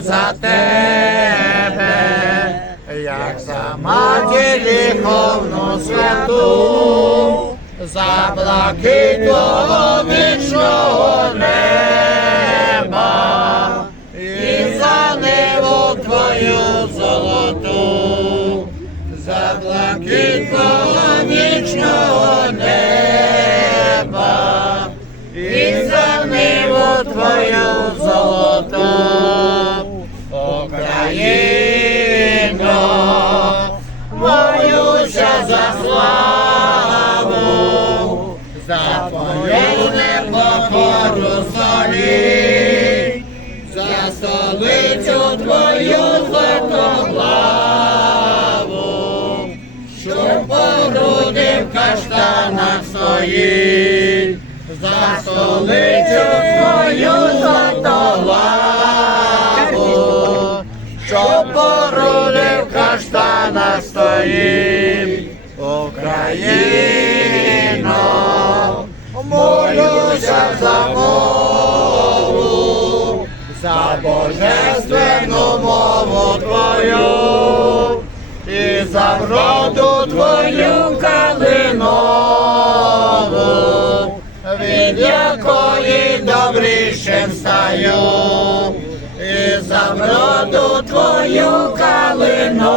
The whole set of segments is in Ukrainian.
за тебе, як за матір гріховну святу, за блакитного вічного неба, і за ниву твою золоту, за блакитного вічного неба, і за ниву твою столицю твою златоглаву, що по груди в каштанах стоїть, за столицю твою златоглаву, що по груди в каштанах стоїть, Україно, молюся за мову, за божественну мову твою і за вроду твою калинову, від якої добрішим стаю, і за вроду твою калинову,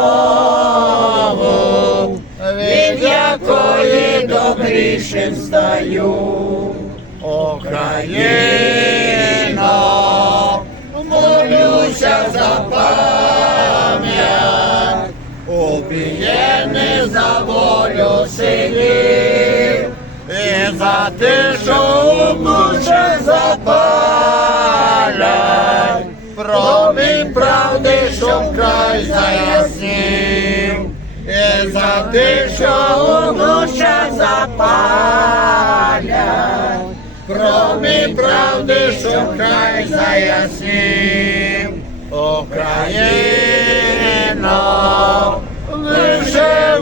від якої добрішим стаю. Україно, убієний за волю синів, і за те, що душе запалять, промінь правди, що вкрай заяснів, і за те, що душе запалять, промінь правди, що вкрай заяснів, Україно,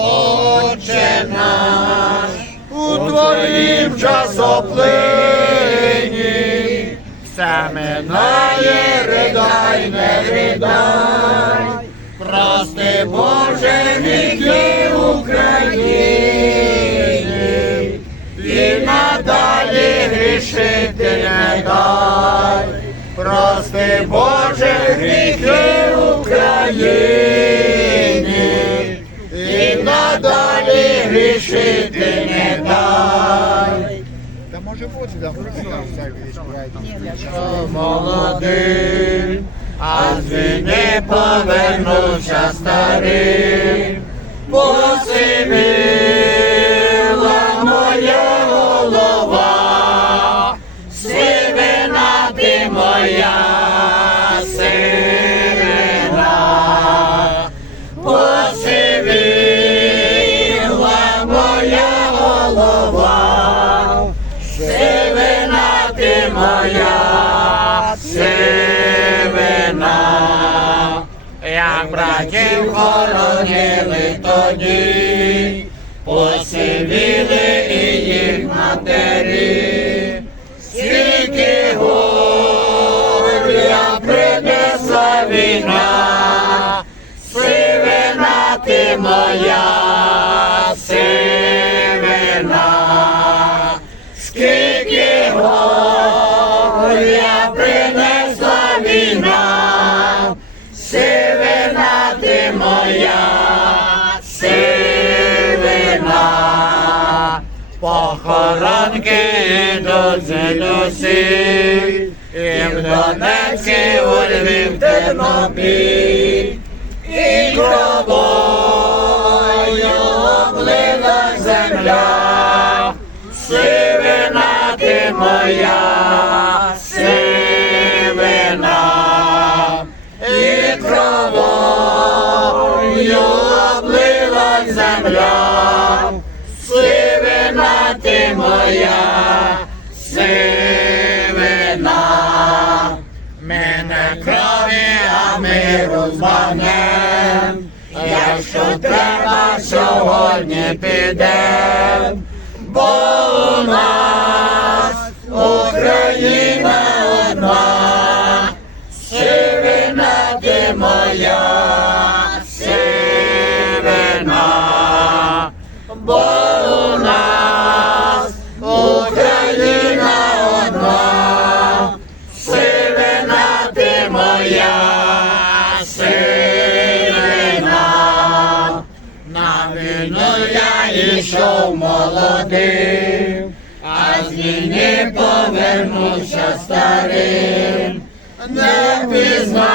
Отче наш, у твоїм часоплині, все минає, ридай, не ридай, прости Боже гріхи України, і надалі грішити не дай. Прости Боже гріхи України, і надалі грішити не дай. Та може бути, да, молодий, а з війни повернувся старий, посивіла моя голова, сивина ти моя моя сивина, як братів хоронили тоді, посивіли і їх матері, скільки горя принесла війна, сивина ти моя похоронки до дідусів, і в Донецькі, у Львів, Тернопіль, і кровою облила земля, сивина ти моя, сивина, і кровою облила земля моя сивина. Мене крові, а миру збагнем. Якщо треба, сьогодні підем, бо у нас Україна одна, сивина ти моя, сивина, бо я йшов молодим, а з повернувся старим. Не пізнала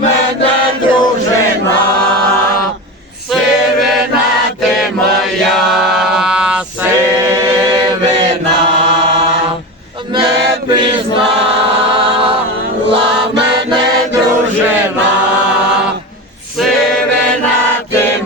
мене дружина, сивина ти моя, сивина, не пізнала мене дружина, сивина ти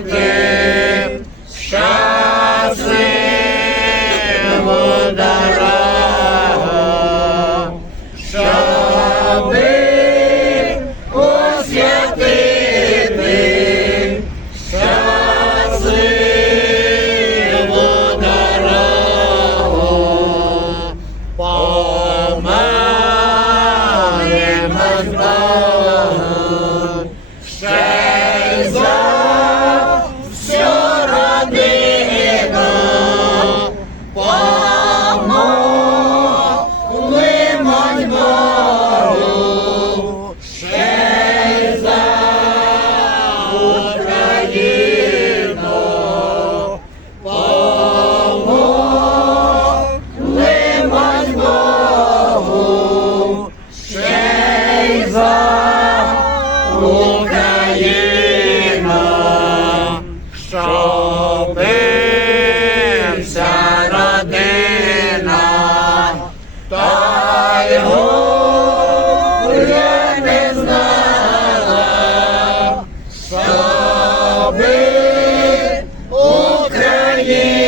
освятити щасливу дорогу, щоби освятити щасливу дорогу. Помолимось Богу, Україна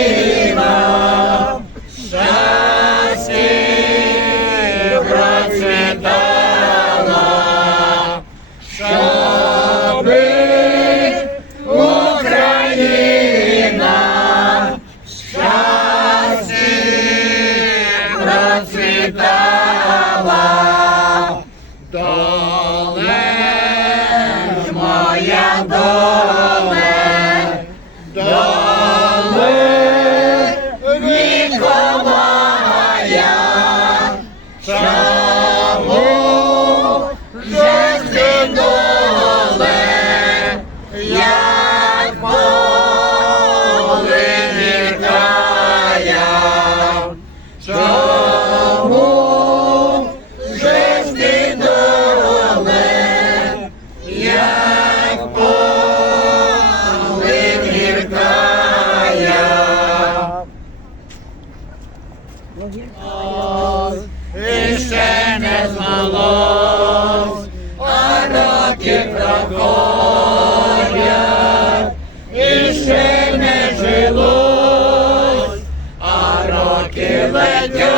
а роки летять,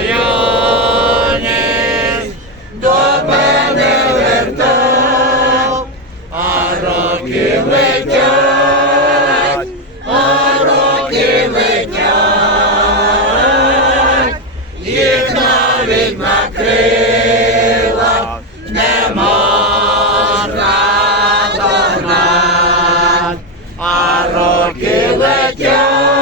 юність до мене вертав, а роки летять, а роки летять, їх навіть на крилах не можна догнать, а роки летять,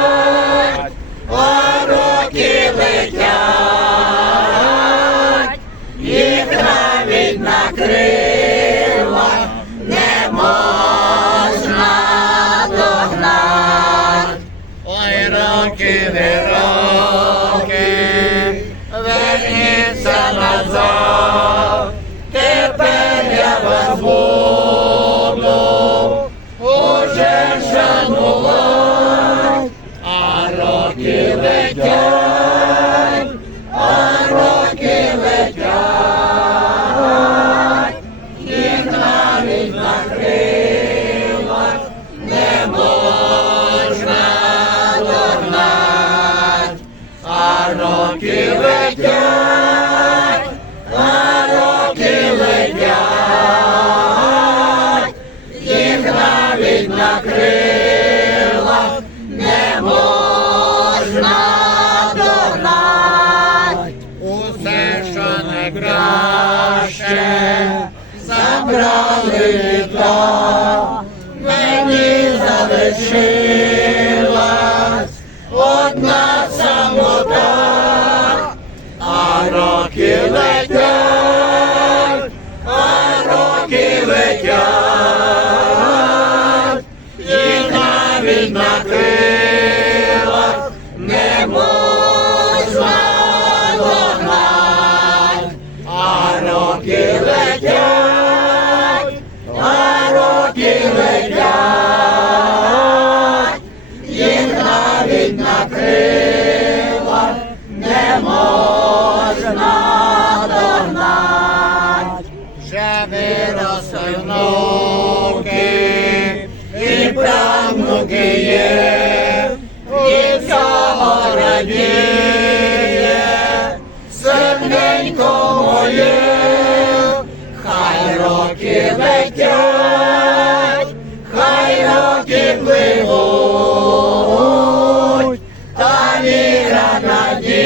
роки, мені залишилась одна самота, а роки летять, а роки летять, і навіть на крилах летять, навіть на крилах не можна догнать. Вже виросли і правнуки є, і всього радіє, моє, хай роки летять, пливуть, та віра надія.